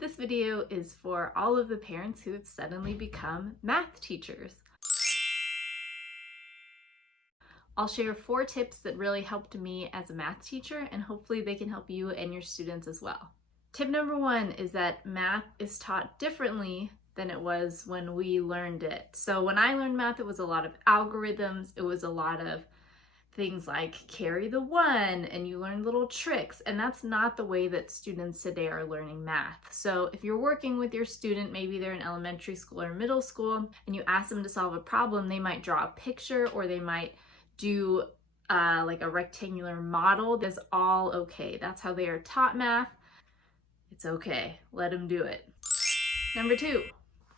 This video is for all of the parents who have suddenly become math teachers. I'll share 4 tips that really helped me as a math teacher, and hopefully they can help you and your students as well. Tip number 1 is that math is taught differently than it was when we learned it. So when I learned math, it was a lot of algorithms, it was a lot of things like carry the 1, and you learn little tricks, and that's not the way that students today are learning math. So if you're working with your student, maybe they're in elementary school or middle school, and you ask them to solve a problem, they might draw a picture or they might do like a rectangular model. That's all okay. That's how they are taught math. It's okay. Let them do it. Number 2,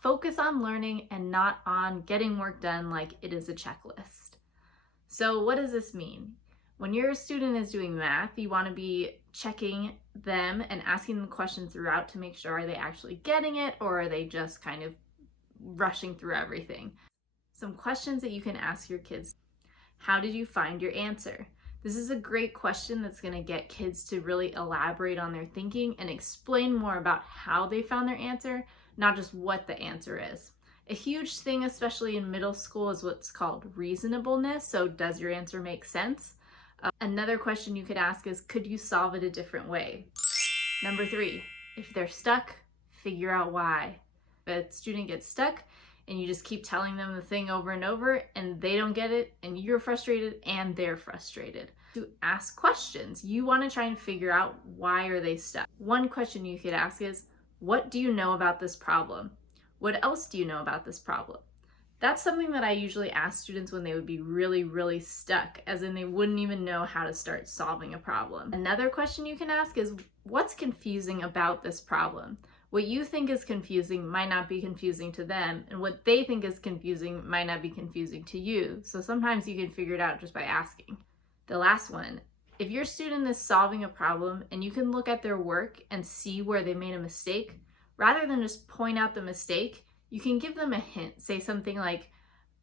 focus on learning and not on getting work done like it is a checklist. So what does this mean? When your student is doing math, you want to be checking them and asking them questions throughout to make sure, are they actually getting it, or are they just kind of rushing through everything? Some questions that you can ask your kids. How did you find your answer? This is a great question that's going to get kids to really elaborate on their thinking and explain more about how they found their answer, not just what the answer is. A huge thing, especially in middle school, is what's called reasonableness. So does your answer make sense? Another question you could ask is, could you solve it a different way? Number 3, if they're stuck, figure out why. If a student gets stuck and you just keep telling them the thing over and over and they don't get it and you're frustrated and they're frustrated. To ask questions, you want to try and figure out, why are they stuck? One question you could ask is, what do you know about this problem? What else do you know about this problem? That's something that I usually ask students when they would be really stuck, as in they wouldn't even know how to start solving a problem. Another question you can ask is, what's confusing about this problem? What you think is confusing might not be confusing to them, and what they think is confusing might not be confusing to you. So sometimes you can figure it out just by asking. The last one, if your student is solving a problem and you can look at their work and see where they made a mistake, rather than just point out the mistake, you can give them a hint. Say something like,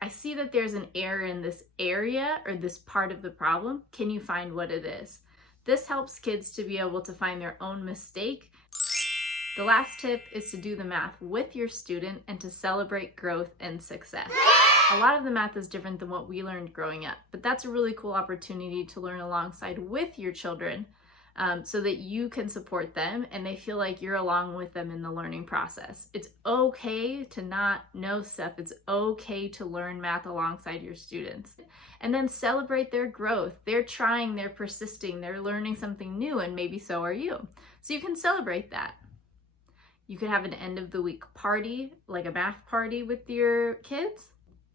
I see that there's an error in this area or this part of the problem. Can you find what it is? This helps kids to be able to find their own mistake. The last tip is to do the math with your student and to celebrate growth and success. A lot of the math is different than what we learned growing up, but that's a really cool opportunity to learn alongside with your children, so that you can support them and they feel like you're along with them in the learning process. It's okay to not know stuff. It's okay to learn math alongside your students. And then celebrate their growth. They're trying, they're persisting, they're learning something new, and maybe so are you. So you can celebrate that. You could have an end of the week party, like a math party with your kids,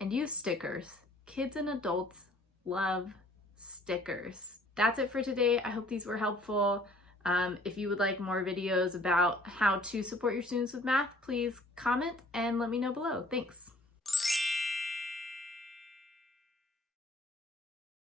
and use stickers. Kids and adults love stickers. That's it for today. I hope these were helpful. If you would like more videos about how to support your students with math, please comment and let me know below. Thanks.